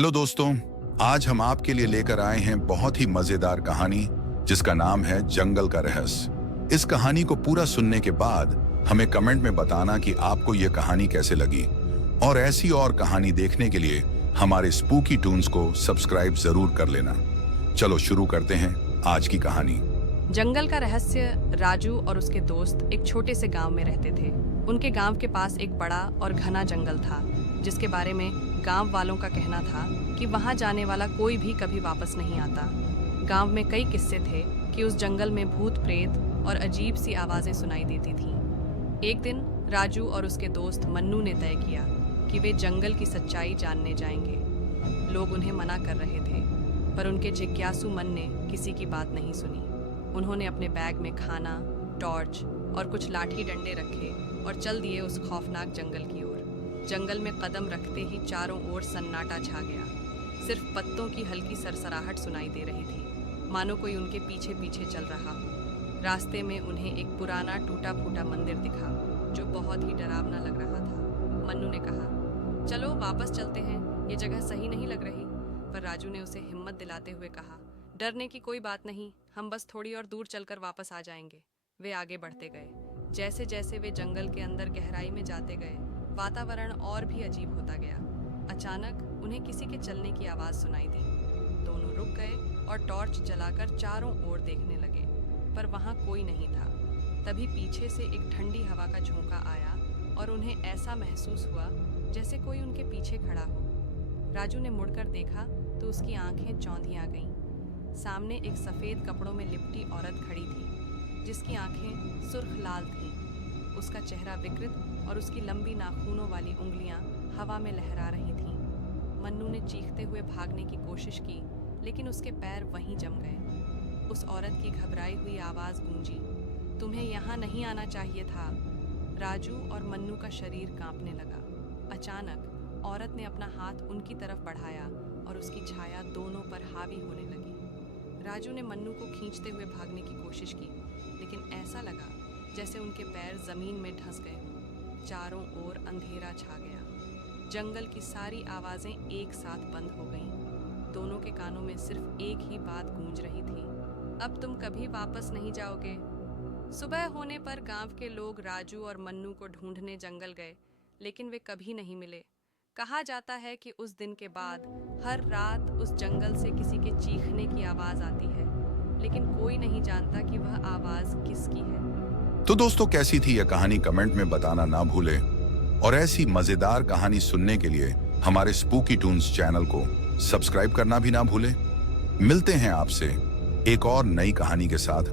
Hello दोस्तों, आज हम आपके लिए लेकर आए हैं बहुत ही मजेदार कहानी जिसका नाम है जंगल का रहस्य। इस कहानी को पूरा सुनने के बाद हमें कमेंट में बताना कि आपको यह कहानी कैसे लगी, और ऐसी और कहानी देखने के लिए हमारे स्पूकी टून्स को सब्सक्राइब जरूर कर लेना। चलो शुरू करते हैं आज की कहानी। जंगल का रहस्य। राजू और उसके दोस्त एक छोटे से गांव में रहते थे। उनके गांव के पास एक बड़ा और घना जंगल था, जिसके बारे में गांव वालों का कहना था कि वहां जाने वाला कोई भी कभी वापस नहीं आता। गांव में कई किस्से थे कि उस जंगल में भूत प्रेत और अजीब सी आवाजें सुनाई देती थीं। एक दिन राजू और उसके दोस्त मन्नू ने तय किया कि वे जंगल की सच्चाई जानने जाएंगे। लोग उन्हें मना कर रहे थे, पर उनके जिज्ञासु मन ने किसी की बात नहीं सुनी। उन्होंने अपने बैग में खाना, टॉर्च और कुछ लाठी डंडे रखे और चल दिए उस खौफनाक जंगल की ओर। जंगल में कदम रखते ही चारों ओर सन्नाटा छा गया। सिर्फ पत्तों की हल्की सरसराहट सुनाई दे रही थी, मानो कोई उनके पीछे पीछे चल रहा हो। रास्ते में उन्हें एक पुराना टूटा फूटा मंदिर दिखा, जो बहुत ही डरावना लग रहा था। मन्नू ने कहा, चलो वापस चलते हैं, ये जगह सही नहीं लग रही। पर राजू ने उसे हिम्मत दिलाते हुए कहा, डरने की कोई बात नहीं, हम बस थोड़ी और दूर चलकर वापस आ जाएंगे। वे आगे बढ़ते गए। जैसे जैसे वे जंगल के अंदर गहराई में जाते गए, वातावरण और भी अजीब होता गया। अचानक उन्हें किसी के चलने की आवाज़ सुनाई दी। दोनों रुक गए और टॉर्च जलाकर चारों ओर देखने लगे, पर वहाँ कोई नहीं था। तभी पीछे से एक ठंडी हवा का झोंका आया और उन्हें ऐसा महसूस हुआ जैसे कोई उनके पीछे खड़ा हो। राजू ने मुड़कर देखा तो उसकी आंखें चौंधी आ गईं। सामने एक सफ़ेद कपड़ों में लिपटी औरत खड़ी थी, जिसकी आंखें सुर्ख लाल थीं। उसका चेहरा विकृत और उसकी लंबी नाखूनों वाली उंगलियां हवा में लहरा रही थीं। मन्नू ने चीखते हुए भागने की कोशिश की, लेकिन उसके पैर वहीं जम गए। उस औरत की घबराई हुई आवाज़ गूंजी, तुम्हें यहाँ नहीं आना चाहिए था। राजू और मन्नू का शरीर कांपने लगा। अचानक औरत ने अपना हाथ उनकी तरफ बढ़ाया और उसकी छाया दोनों पर हावी होने लगी। राजू ने मन्नू को खींचते हुए भागने की कोशिश की, लेकिन ऐसा लगा जैसे उनके पैर जमीन में धंस गए। चारों ओर अंधेरा छा गया। जंगल की सारी आवाजें एक साथ बंद हो गईं। दोनों के कानों में सिर्फ एक ही बात गूंज रही थी, अब तुम कभी वापस नहीं जाओगे। सुबह होने पर गांव के लोग राजू और मन्नू को ढूंढने जंगल गए, लेकिन वे कभी नहीं मिले। कहा जाता है कि उस दिन के बाद हर रात उस जंगल से किसी के चीखने की आवाज आती है, लेकिन कोई नहीं जानता कि वह आवाज किसकी है। तो दोस्तों, कैसी थी यह कहानी कमेंट में बताना ना भूलें, और ऐसी मजेदार कहानी सुनने के लिए हमारे स्पूकी टून्स चैनल को सब्सक्राइब करना भी ना भूलें। मिलते हैं आपसे एक और नई कहानी के साथ।